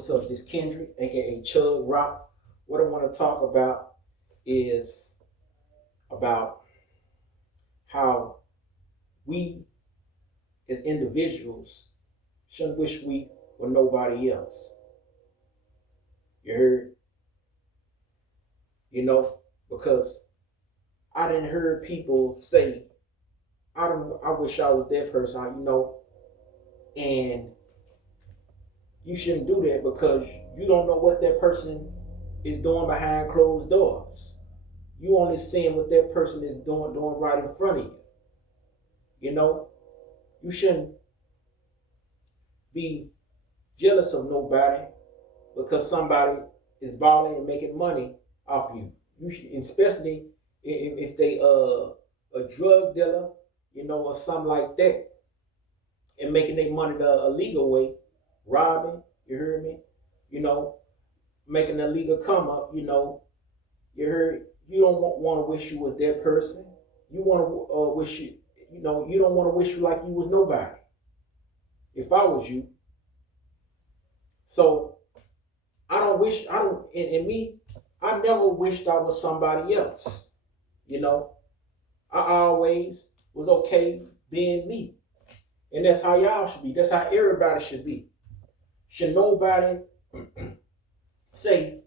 What's up? This Kendrick, aka Chug Rock. What I want to talk about is about how we as individuals shouldn't wish we were nobody else. You heard? You know, because I didn't hear people say, I wish I was that person, and you shouldn't do that because you don't know what that person is doing behind closed doors. You only seeing what that person is doing right in front of you. You know, you shouldn't be jealous of nobody because somebody is balling and making money off you. You should, especially if they a drug dealer, or something like that, and making their money the illegal way, robbing. You heard me? You know, making a legal come up. You heard. You don't want to wish you was that person. You want to wish you. You don't want to wish you like you was nobody. If I was you, so I don't wish. I don't. And me, I never wished I was somebody else. You know, I always was okay being me, and that's how y'all should be. That's how everybody should be. Should nobody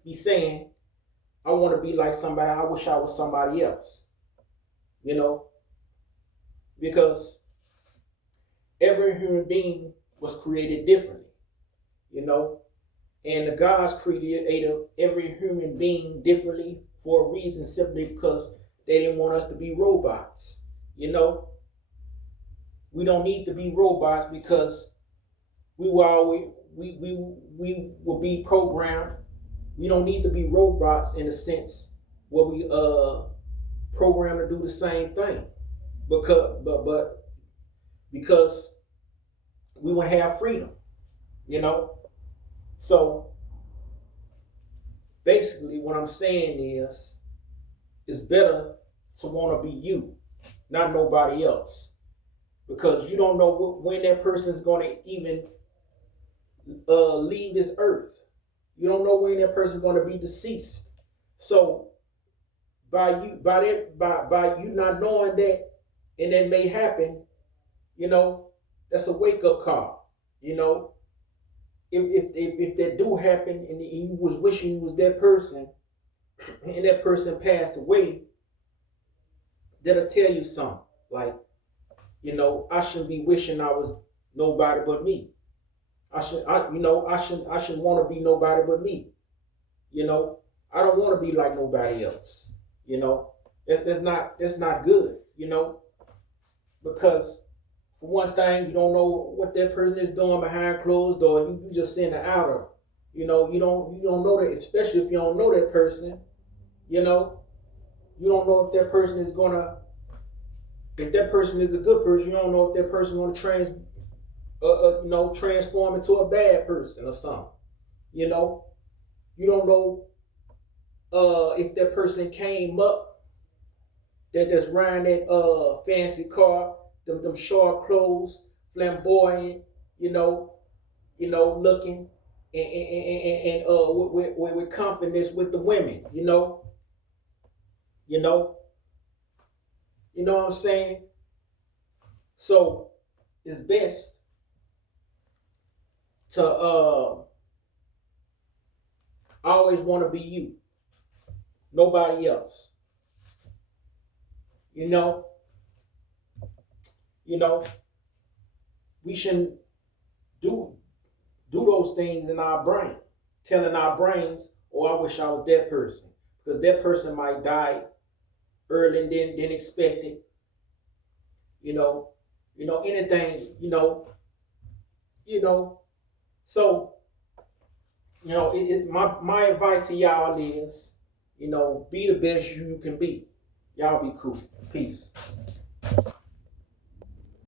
be saying, I want to be like somebody. I wish I was somebody else. You know, because every human being was created differently. You know, and the gods created every human being differently for a reason, simply because they didn't want us to be robots. You know, we don't need to be robots because we will always, we will be programmed. We don't need to be robots in a sense where we programmed to do the same thing, but because we will have freedom. You know, so basically what I'm saying is it's better to want to be you, not nobody else, because you don't know when that person is going to even leave this earth. You don't know when that person is going to be deceased. So by you not knowing that, and that may happen, that's a wake up call. If that do happen and you was wishing you was that person, and that person passed away, that'll tell you something. Like, I shouldn't be wishing I was nobody but me. I should want to be nobody but me. I don't want to be like nobody else. That's not good. Because for one thing, you don't know what that person is doing behind closed doors. You just seeing the outer. You don't know that, especially if you don't know that person. You don't know if that person is gonna. If that person is a good person, you don't know if that person gonna transform into a bad person or something. You know, you don't know if that person came up that's riding that fancy car, them short clothes, flamboyant, looking and with confidence with the women, you know, what I'm saying. So it's best to always want to be you, nobody else. You know, we shouldn't do those things in our brain, telling our brains, "Oh, I wish I was that person," because that person might die earlier than expected. Anything. You know. So, my advice to y'all is, be the best you can be. Y'all be cool. Peace.